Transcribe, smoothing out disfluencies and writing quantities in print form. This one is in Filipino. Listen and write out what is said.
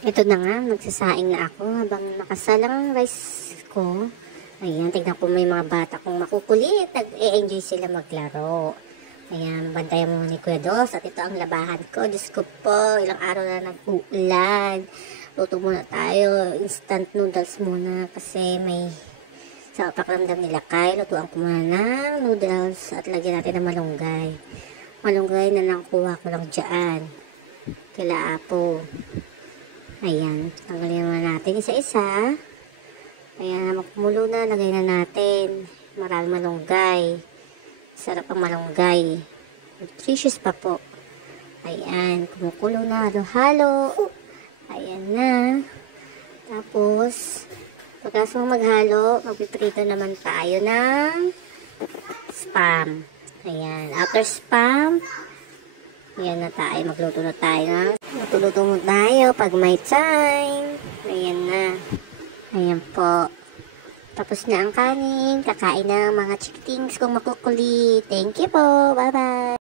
Ito na nga, magsasaing na ako habang nakasalang ang rice ko. Ayan, tignan ko may mga bata kong makukulit. Nag-e-enjoy sila maglaro. Ayan, bantayan mo ni Kuya Dos. At ito ang labahan ko. Diyos ko po, ilang araw na nag-uulan. Luto muna tayo. Instant noodles muna kasi may sa pakiramdam nila kay. Lutuan ko muna ng noodles at lagyan natin ng malunggay. Malunggay na lang kuha ko lang dyan. Kila Apo. Ayan, tanggalin naman natin isa-isa. Ayan, magkumulo na, lagay na natin. Maraming malunggay. Sarap ang malunggay. Nutritious pa po. Ayan, kumukulo na, halo-halo. Ayan na. Tapos, pagkasong maghalo, magpiprito naman tayo ng spam. Ayan, after spam, ayan na tayo, magluto na tayo. Matuluto mo tayo pag may time. Ayan na. Ayan po. Tapos na ang kanin. Kakain na mga chikitings kung makukulit. Thank you po. Bye-bye.